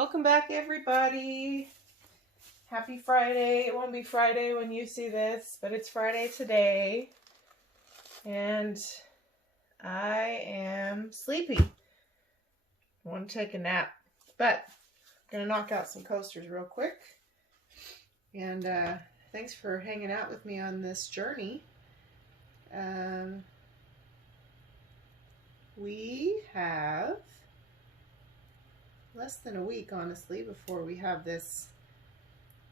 Welcome back, everybody. Happy Friday. It won't be Friday when you see this, but it's Friday today. And I am sleepy. I want to take a nap, but I'm going to knock out some coasters real quick. And thanks for hanging out with me on this journey. We have less than a week, honestly, before we have this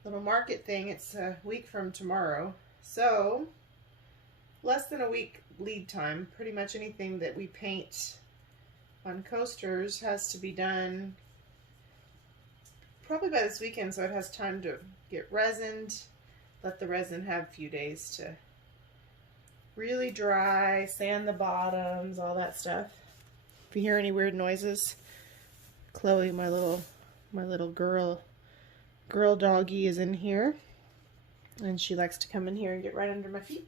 little market thing. It's a week from tomorrow. So, less than a week lead time. Pretty much anything that we paint on coasters has to be done probably by this weekend, so it has time to get resined, let the resin have a few days to really dry, sand the bottoms, all that stuff. If you hear any weird noises, Chloe, my little girl doggy, is in here, and she likes to come in here and get right under my feet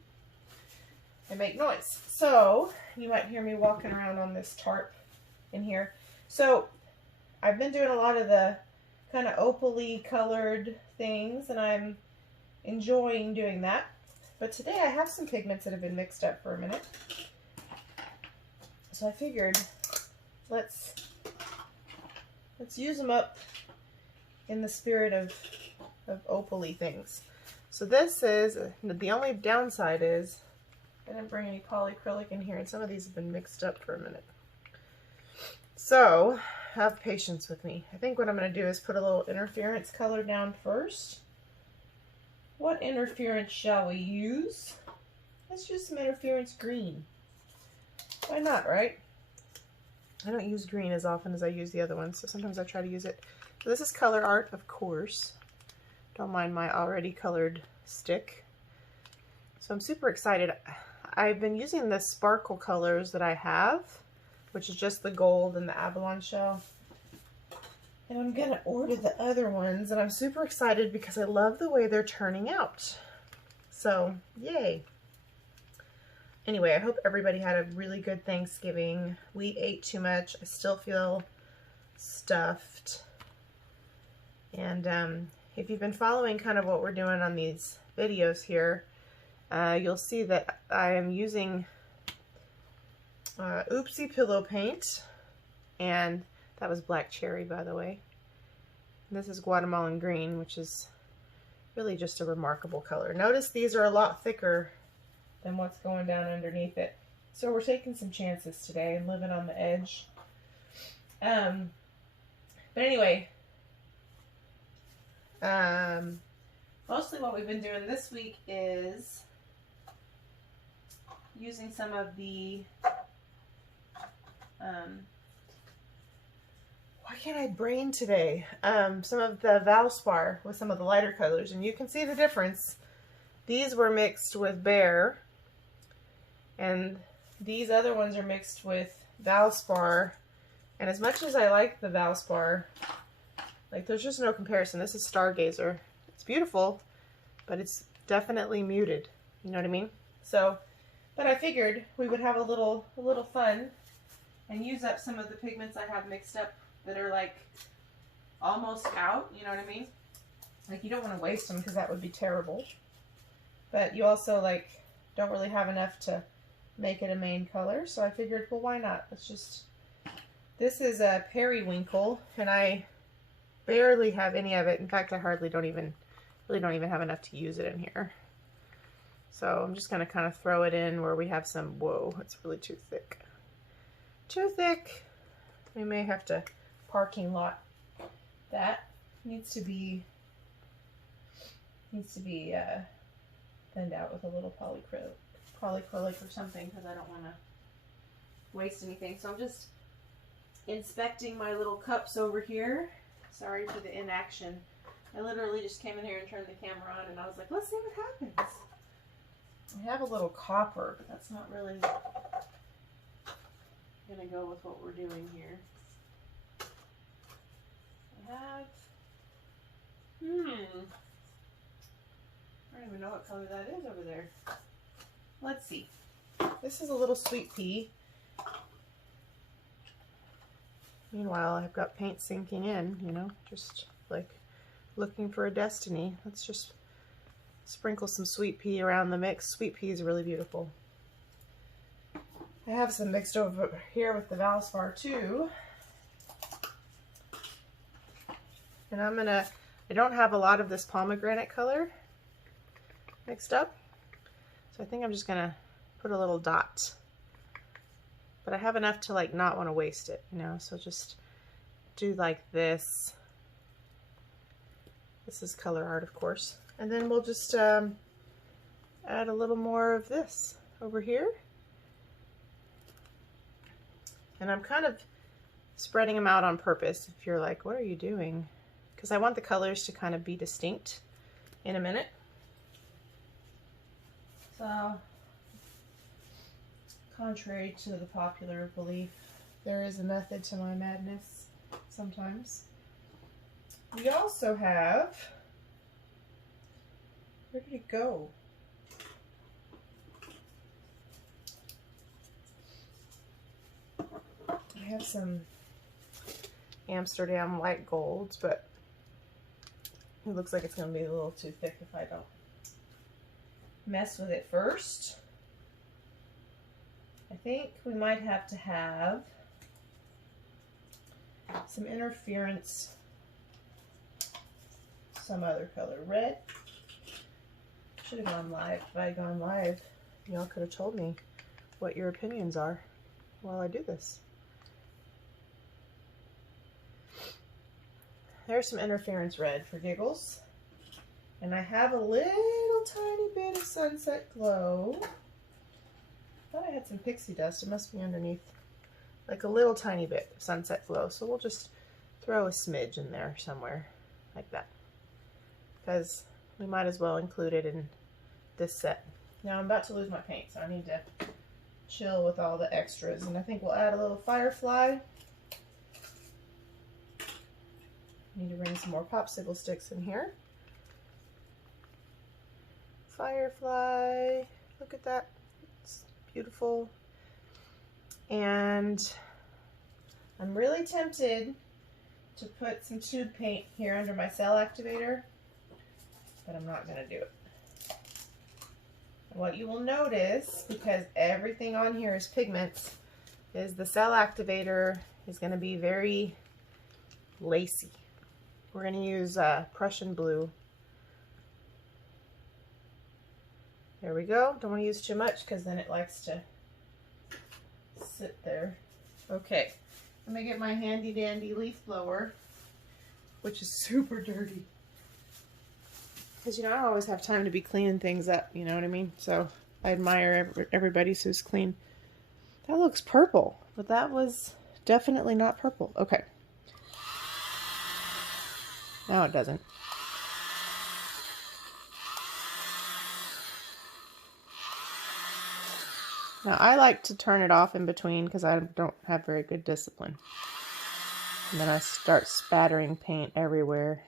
and make noise. So you might hear me walking around on this tarp in here. So I've been doing a lot of the kind of opal-y colored things, and I'm enjoying doing that. But today I have some pigments that have been mixed up for a minute, so I figured let's use them up in the spirit of opal-y things. So this is, the only downside is I didn't bring any polycrylic in here, and some of these have been mixed up for a minute. So have patience with me. I think what I'm going to do is put a little interference color down first. What interference shall we use? Let's use some interference green. Why not, right? I don't use green as often as I use the other ones, so sometimes I try to use it. So this is Colourarte, of course. Don't mind my already colored stick. So I'm super excited. I've been using the sparkle colors that I have, which is just the gold and the abalone shell. And I'm gonna order the other ones, and I'm super excited because I love the way they're turning out. So, yay. Anyway, I hope everybody had a really good Thanksgiving. We ate too much. I still feel stuffed. And if you've been following kind of what we're doing on these videos here, you'll see that I am using Oopsie Pillow Paint, and that was black cherry, by the way. And this is Guatemalan green, which is really just a remarkable color. Notice these are a lot thicker than what's going down underneath it. So we're taking some chances today and living on the edge. But anyway, mostly what we've been doing this week is using some of the why can't I brain today? Some of the Valspar with some of the lighter colors, and you can see the difference. These were mixed with Behr, and these other ones are mixed with Valspar. And as much as I like the Valspar, like, there's just no comparison. This is Stargazer. It's beautiful, but it's definitely muted. You know what I mean? So, but I figured we would have a little fun and use up some of the pigments I have mixed up that are like almost out. You know what I mean? Like, you don't want to waste them because that would be terrible. But you also, like, don't really have enough to make it a main color. So I figured, well, why not? Let's just... This is a periwinkle, and I barely have any of it. In fact, I really don't even have enough to use it in here. So I'm just going to kind of throw it in where we have some... Whoa, it's really too thick. Too thick. We may have to parking lot. That needs to be thinned out with a little polycrylic or something, because I don't want to waste anything. So I'm just inspecting my little cups over here. Sorry for the inaction. I literally just came in here and turned the camera on, and I was like, let's see what happens. I have a little copper, but that's not really gonna go with what we're doing here. I have, I don't even know what color that is over there. Let's see. This is a little sweet pea. Meanwhile, I've got paint sinking in, you know, just like looking for a destiny. Let's just sprinkle some sweet pea around the mix. Sweet pea is really beautiful. I have some mixed over here with the Valspar too. And I don't have a lot of this pomegranate color mixed up. So I think I'm just gonna put a little dot. But I have enough to like not want to waste it, you know, so just do like this. This is Colourarte, of course. And then we'll just add a little more of this over here. And I'm kind of spreading them out on purpose. If you're like, what are you doing? Because I want the colors to kind of be distinct in a minute. So, contrary to the popular belief, there is a method to my madness sometimes. We also have, where did it go? I have some Amsterdam light golds, but it looks like it's going to be a little too thick if I don't mess with it first. I think we might have to have some interference, some other color. Red. Should have gone live. If I had gone live, y'all could have told me what your opinions are while I do this. There's some interference red for giggles. And I have a little tiny bit of Sunset Glow. I thought I had some pixie dust. It must be underneath. Like a little tiny bit of Sunset Glow. So we'll just throw a smidge in there somewhere. Like that. Because we might as well include it in this set. Now I'm about to lose my paint, so I need to chill with all the extras. And I think we'll add a little Firefly. Need to bring some more popsicle sticks in here. Firefly, look at that, it's beautiful. And I'm really tempted to put some tube paint here under my Cell Activator, but I'm not gonna do it. And what you will notice, because everything on here is pigments, is the Cell Activator is gonna be very lacy. We're going to use Prussian blue. There we go. Don't want to use too much because then it likes to sit there. Okay, let me get my handy dandy leaf blower, which is super dirty. Because, you know, I don't always have time to be cleaning things up, you know what I mean? So I admire everybody who's clean. That looks purple, but that was definitely not purple. Okay. No, it doesn't. Now, I like to turn it off in between because I don't have very good discipline. And then I start spattering paint everywhere.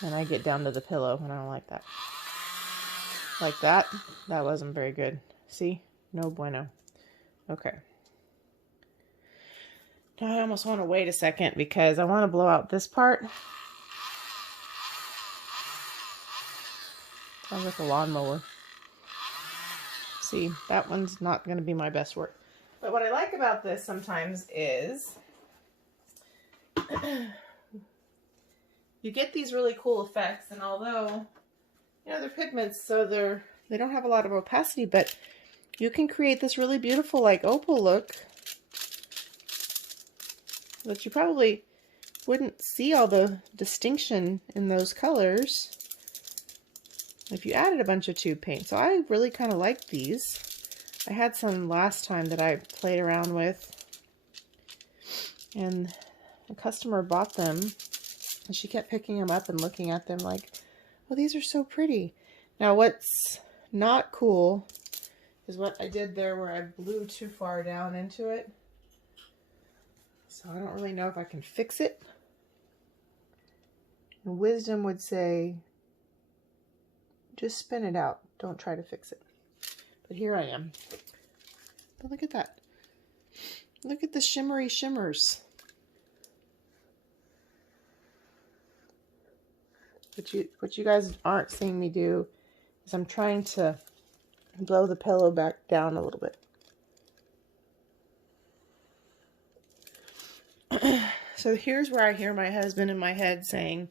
And I get down to the pillow, and I don't like that. Like that? That wasn't very good. See? No bueno. Okay. Now I almost want to wait a second because I want to blow out this part. Sounds like a lawnmower. See, that one's not going to be my best work. But what I like about this sometimes is you get these really cool effects, and although, you know, they're pigments, so they don't have a lot of opacity, but you can create this really beautiful like opal look that you probably wouldn't see all the distinction in those colors if you added a bunch of tube paint. So I really kind of like these. I had some last time that I played around with, and a customer bought them, and she kept picking them up and looking at them like, well, these are so pretty. Now what's not cool is what I did there where I blew too far down into it. So I don't really know if I can fix it. And wisdom would say, just spin it out. Don't try to fix it. But here I am. But look at that. Look at the shimmery shimmers. What you guys aren't seeing me do is I'm trying to blow the pillow back down a little bit. So here's where I hear my husband in my head saying,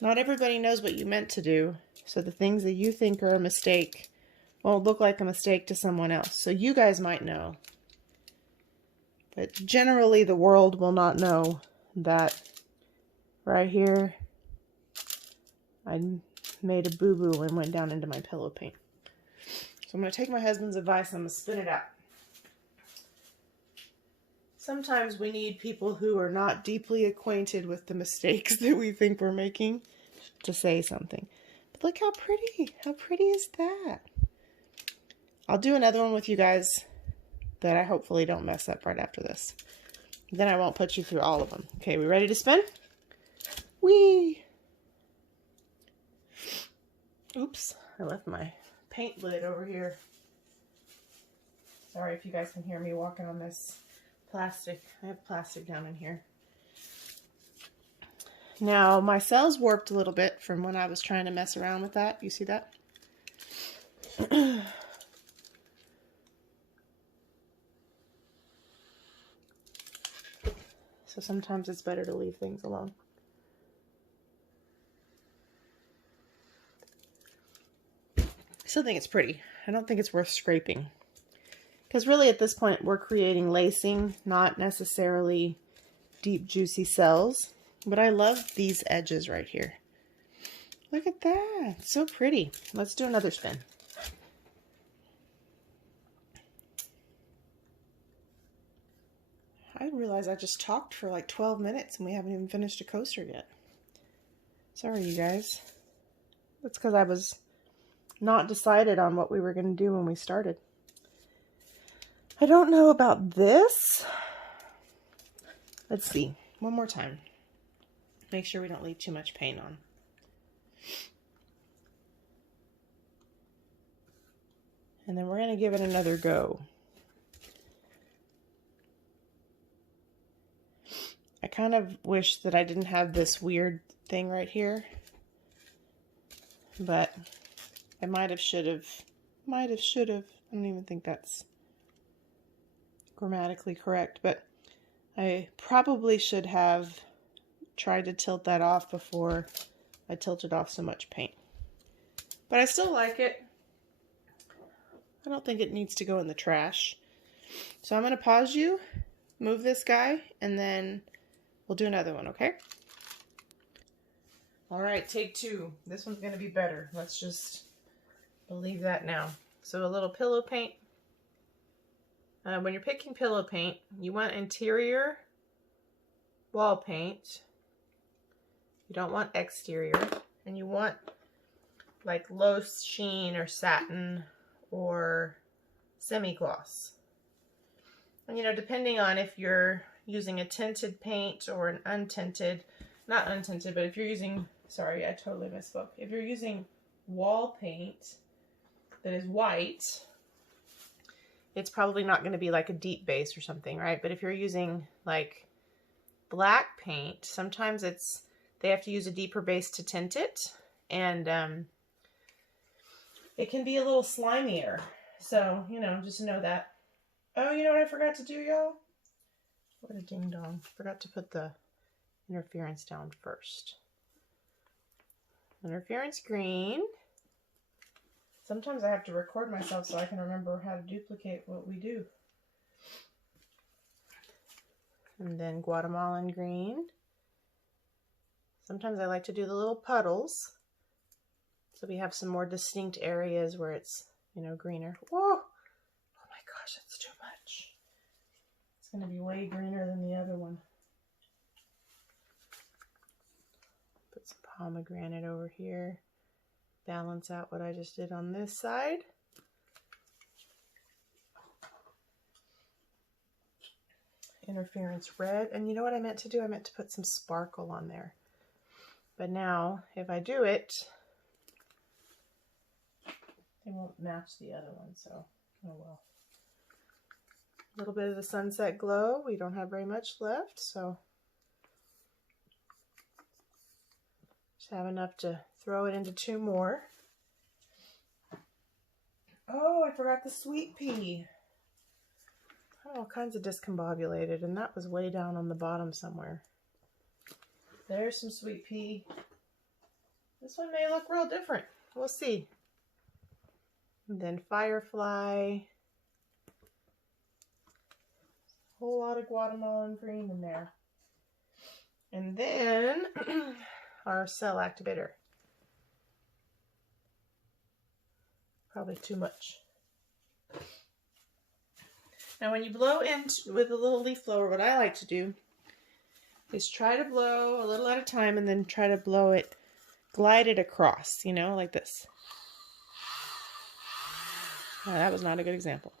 not everybody knows what you meant to do, so the things that you think are a mistake won't look like a mistake to someone else. So you guys might know, but generally the world will not know that right here I made a boo-boo and went down into my pillow paint. So I'm going to take my husband's advice and I'm going to spin it out. Sometimes we need people who are not deeply acquainted with the mistakes that we think we're making to say something. But look how pretty. How pretty is that? I'll do another one with you guys that I hopefully don't mess up right after this. Then I won't put you through all of them. Okay, we ready to spin? Whee! Oops, I left my paint lid over here. Sorry if you guys can hear me walking on this plastic. I have plastic down in here. Now, my cells warped a little bit from when I was trying to mess around with that. You see that? So sometimes it's better to leave things alone. I still think it's pretty. I don't think it's worth scraping. Because really at this point we're creating lacing, not necessarily deep juicy cells. But I love these edges right here. Look at that. So pretty. Let's do another spin. I realize I just talked for like 12 minutes and we haven't even finished a coaster yet. Sorry, you guys. That's because I was not decided on what we were going to do when we started. I don't know about this. Let's see. One more time. Make sure we don't leave too much paint on. And then we're going to give it another go. I kind of wish that I didn't have this weird thing right here. But I might have, should have. I don't even think that's grammatically correct, but I probably should have tried to tilt that off before I tilted off so much paint. But I still like it. I don't think it needs to go in the trash. So I'm going to pause you, move this guy, and then we'll do another one, okay? Alright, take two. This one's going to be better. Let's just believe that now. So a little pillow paint. When you're picking pillow paint, you want interior wall paint. You don't want exterior. And you want like low sheen or satin or semi-gloss. And you know, depending on if you're using a tinted paint or an untinted, not untinted, but if you're using, sorry, I totally misspoke. If you're using wall paint that is white, it's probably not going to be like a deep base or something, right? But if you're using like black paint, sometimes they have to use a deeper base to tint it, and it can be a little slimier. So, you know, just know that. Oh, you know what I forgot to do, y'all? What a ding dong. Forgot to put the interference down first. Interference green. Sometimes I have to record myself so I can remember how to duplicate what we do. And then Guatemalan green. Sometimes I like to do the little puddles, so we have some more distinct areas where it's, you know, greener. Whoa! Oh my gosh, that's too much. It's going to be way greener than the other one. Put some pomegranate over here. Balance out what I just did on this side. Interference red. And you know what I meant to do? I meant to put some sparkle on there. But now, if I do it, they won't match the other one, so oh well. A little bit of the sunset glow. We don't have very much left, so just have enough to throw it into 2 more. Oh, I forgot the sweet pea. All kinds of discombobulated, and that was way down on the bottom somewhere. There's some sweet pea. This one may look real different. We'll see. And then firefly. A whole lot of Guatemalan green in there. And then our Cell Activator. Probably too much. Now when you blow in with a little leaf blower, what I like to do is try to blow a little at a time and then try to blow it, glide it across, you know, like this. Oh, that was not a good example.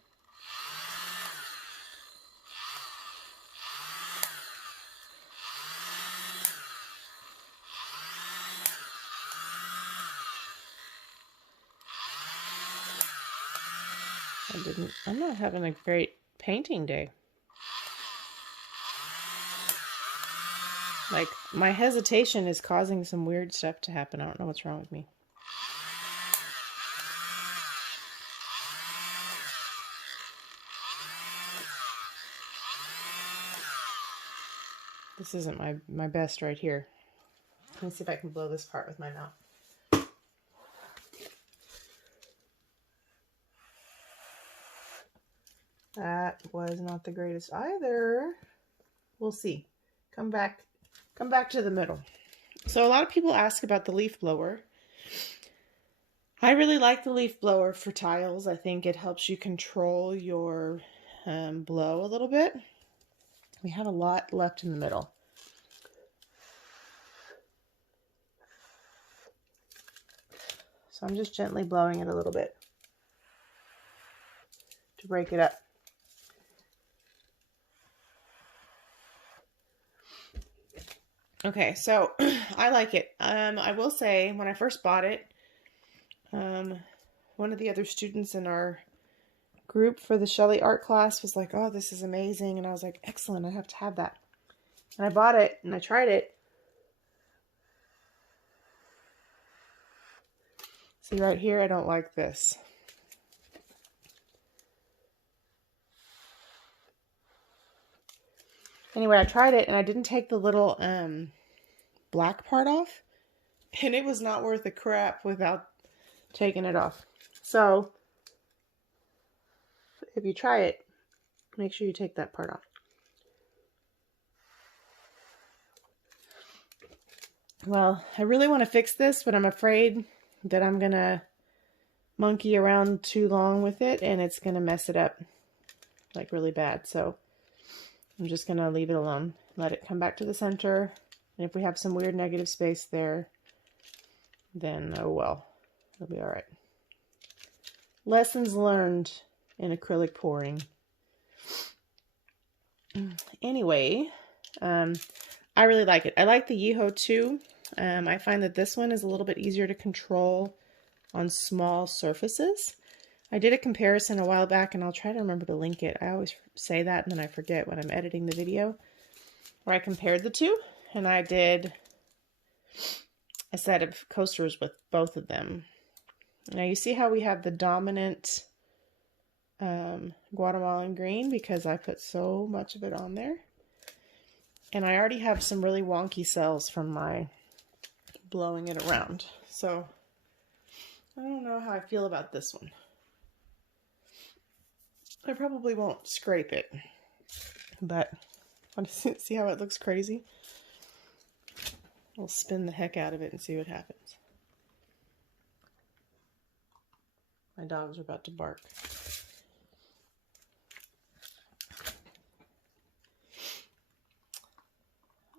I'm not having a great painting day. Like, my hesitation is causing some weird stuff to happen. I don't know what's wrong with me. This isn't my best right here. Let me see if I can blow this part with my mouth. That was not the greatest either. We'll see. Come back to the middle. So a lot of people ask about the leaf blower. I really like the leaf blower for tiles. I think it helps you control your blow a little bit. We have a lot left in the middle. So I'm just gently blowing it a little bit to break it up. Okay, so I like it. I will say, when I first bought it, one of the other students in our group for the Sheleeart class was like, oh, this is amazing. And I was like, excellent, I have to have that. And I bought it and I tried it. See right here, I don't like this. Anyway, I tried it and I didn't take the little black part off. And it was not worth a crap without taking it off. So, if you try it, make sure you take that part off. Well, I really want to fix this, but I'm afraid that I'm going to monkey around too long with it and it's going to mess it up like really bad. So I'm just going to leave it alone. Let it come back to the center. And if we have some weird negative space there, then oh well, it'll be all right. Lessons learned in acrylic pouring. Anyway, I really like it. I like the Yeeho too. I find that this one is a little bit easier to control on small surfaces. I did a comparison a while back, and I'll try to remember to link it. I always say that, and then I forget when I'm editing the video, where I compared the two, and I did a set of coasters with both of them. Now you see how we have the dominant Guatemalan green because I put so much of it on there. And I already have some really wonky cells from my blowing it around. So I don't know how I feel about this one. I probably won't scrape it, but want to see how it looks crazy? We'll spin the heck out of it and see what happens. My dogs are about to bark.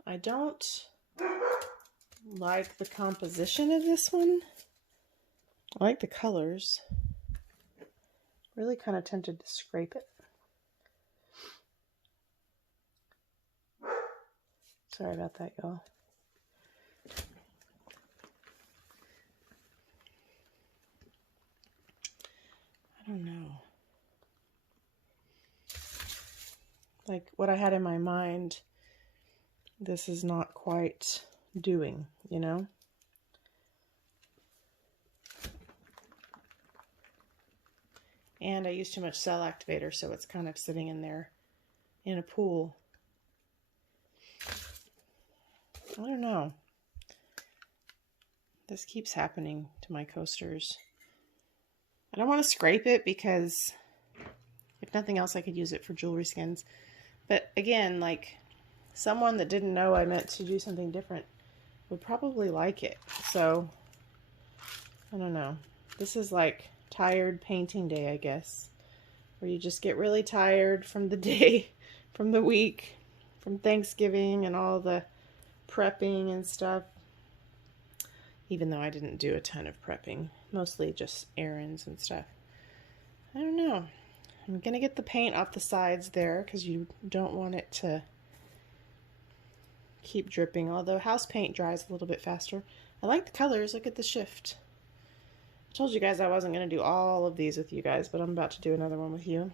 I don't like the composition of this one. I like the colors. Really kind of tempted to scrape it. Sorry about that, y'all. I don't know. like what I had in my mind, this is not quite doing, you know? And I used too much Cell Activator, so it's kind of sitting in there in a pool. I don't know. This keeps happening to my coasters. I don't want to scrape it because if nothing else, I could use it for jewelry skins. But again, like someone that didn't know I meant to do something different would probably like it. So, I don't know. This is like tired painting day, I guess. Where you just get really tired from the day, from the week, from Thanksgiving and all the prepping and stuff. Even though I didn't do a ton of prepping. Mostly just errands and stuff. I don't know. I'm going to get the paint off the sides there because you don't want it to keep dripping. Although house paint dries a little bit faster. I like the colors. Look at the shift. I told you guys I wasn't going to do all of these with you guys, but I'm about to do another one with you.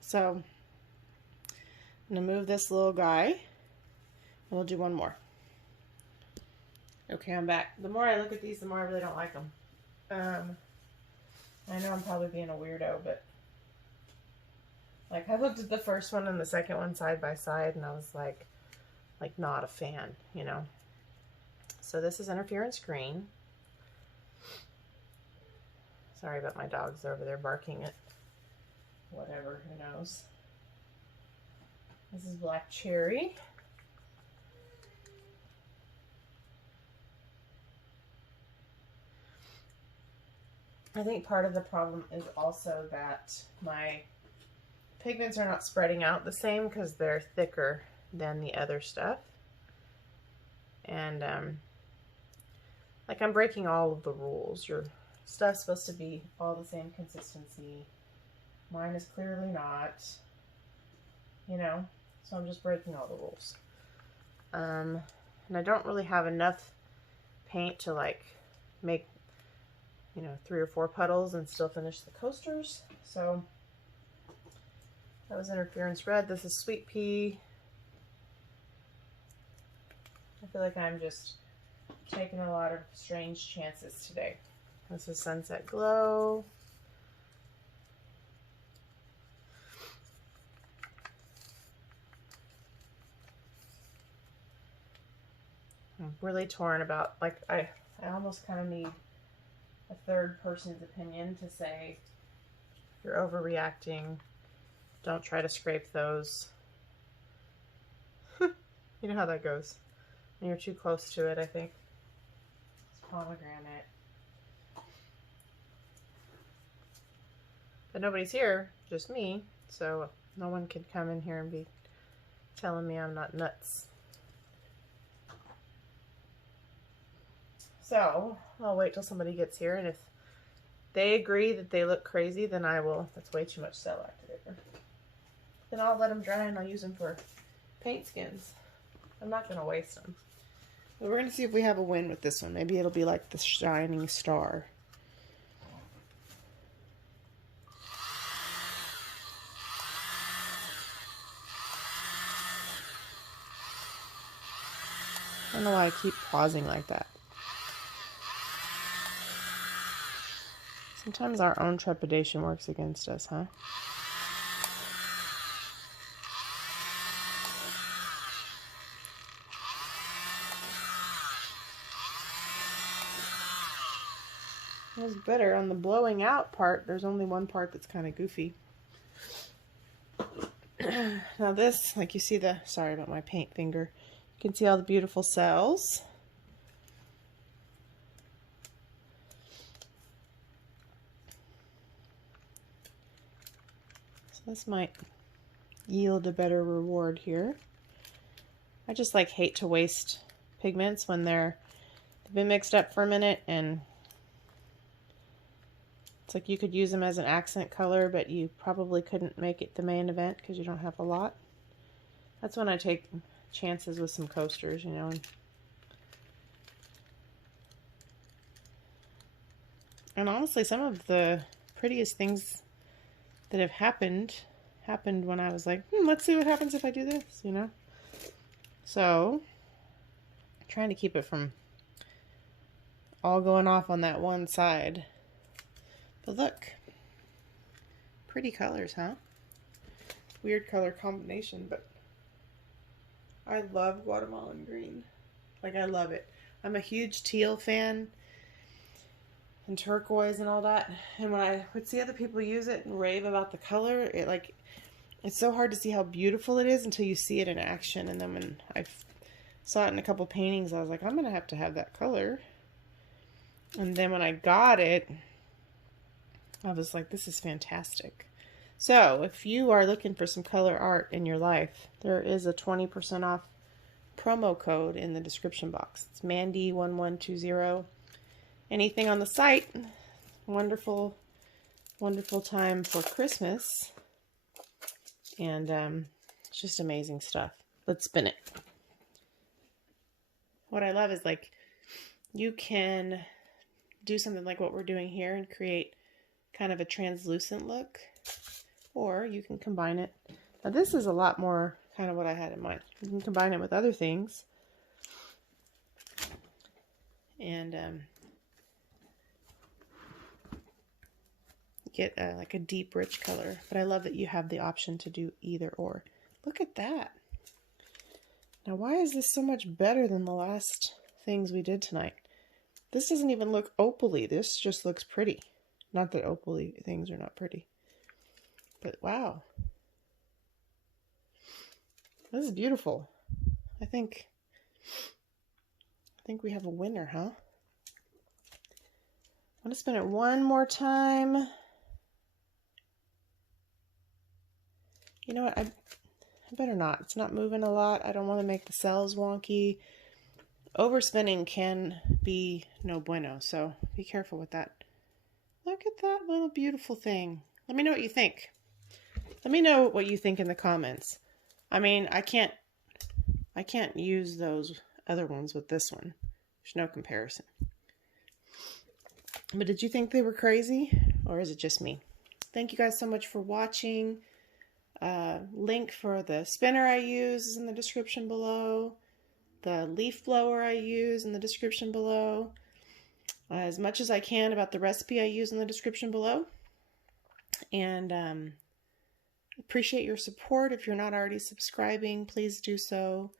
So I'm going to move this little guy and we'll do one more. Okay, I'm back. The more I look at these, the more I really don't like them. I know I'm probably being a weirdo, but like I looked at the first one and the second one side by side and I was like not a fan, you know. So this is interference green. Sorry about my dogs over there barking at whatever, who knows. This is black cherry. I think part of the problem is also that my pigments are not spreading out the same because they're thicker than the other stuff. And like I'm breaking all of the rules. Your stuff's supposed to be all the same consistency. Mine is clearly not, you know, so I'm just breaking all the rules. And I don't really have enough paint to like make, you know, 3 or 4 puddles and still finish the coasters. So that was interference red. This is sweet pea. I feel like I'm just taking a lot of strange chances today. This is sunset glow. I'm really torn about, like, I almost kind of need a third person's opinion to say you're overreacting, don't try to scrape those. You know how that goes when you're too close to it. I think it's pomegranate, but nobody's here, just me, so no one can come in here and be telling me I'm not nuts. So I'll wait till somebody gets here, and if they agree that they look crazy, then I will. That's way too much Cell Activator. Then I'll let them dry and I'll use them for paint skins. I'm not going to waste them. But we're going to see if we have a win with this one. Maybe it'll be like the shining star. I don't know why I keep pausing like that. Sometimes our own trepidation works against us, huh? It was better. On the blowing out part, there's only one part that's kind of goofy. Now this, like you see the, sorry about my paint finger, you can see all the beautiful cells. So this might yield a better reward here. I just like hate to waste pigments when they've been mixed up for a minute, and it's like you could use them as an accent color, but you probably couldn't make it the main event because you don't have a lot. That's when I take chances with some coasters, you know. And honestly, some of the prettiest things that have happened happened when I was like, let's see what happens if I do this, you know? So, trying to keep it from all going off on that one side. But look, pretty colors, huh? Weird color combination, but I love Guatemalan green. Like, I love it. I'm a huge teal fan and turquoise and all that. And when I would see other people use it and rave about the color, it's so hard to see how beautiful it is until you see it in action. And then when I saw it in a couple paintings, I was like, I'm going to have that color. And then when I got it, I was like, this is fantastic. So if you are looking for some color art in your life, there is a 20% off promo code in the description box. It's Mandy1120. Anything on the site, wonderful, wonderful time for Christmas. And it's just amazing stuff. Let's spin it. What I love is, like, you can do something like what we're doing here and create kind of a translucent look, or you can combine it. Now this is a lot more kind of what I had in mind. You can combine it with other things and get like a deep rich color. But I love that you have the option to do either or. Look at that. Now why is this so much better than the last things we did tonight? This doesn't even look opaly. This just looks pretty. Not that opaly things are not pretty. But wow. This is beautiful. I think we have a winner, huh? I'm going to spin it one more time. You know what? I better not. It's not moving a lot. I don't want to make the cells wonky. Overspinning can be no bueno, so be careful with that. Look at that little beautiful thing. Let me know what you think. Let me know what you think in the comments. I mean, I can't use those other ones with this one. There's no comparison. But did you think they were crazy, or is it just me? Thank you guys so much for watching. Link for the spinner I use is in the description below. The leaf blower I use in the description below. As much as I can about the recipe I use in the description below. And appreciate your support. If you're not already subscribing, please do so.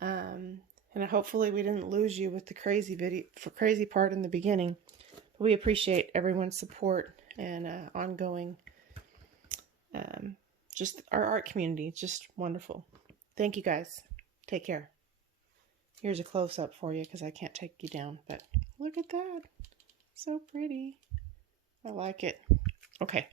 And hopefully we didn't lose you with the crazy part in the beginning. But we appreciate everyone's support and ongoing, just our art community. It's just wonderful. Thank you guys. Take care. Here's a close-up for you because I can't take you down, but look at that. So pretty. I like it. Okay.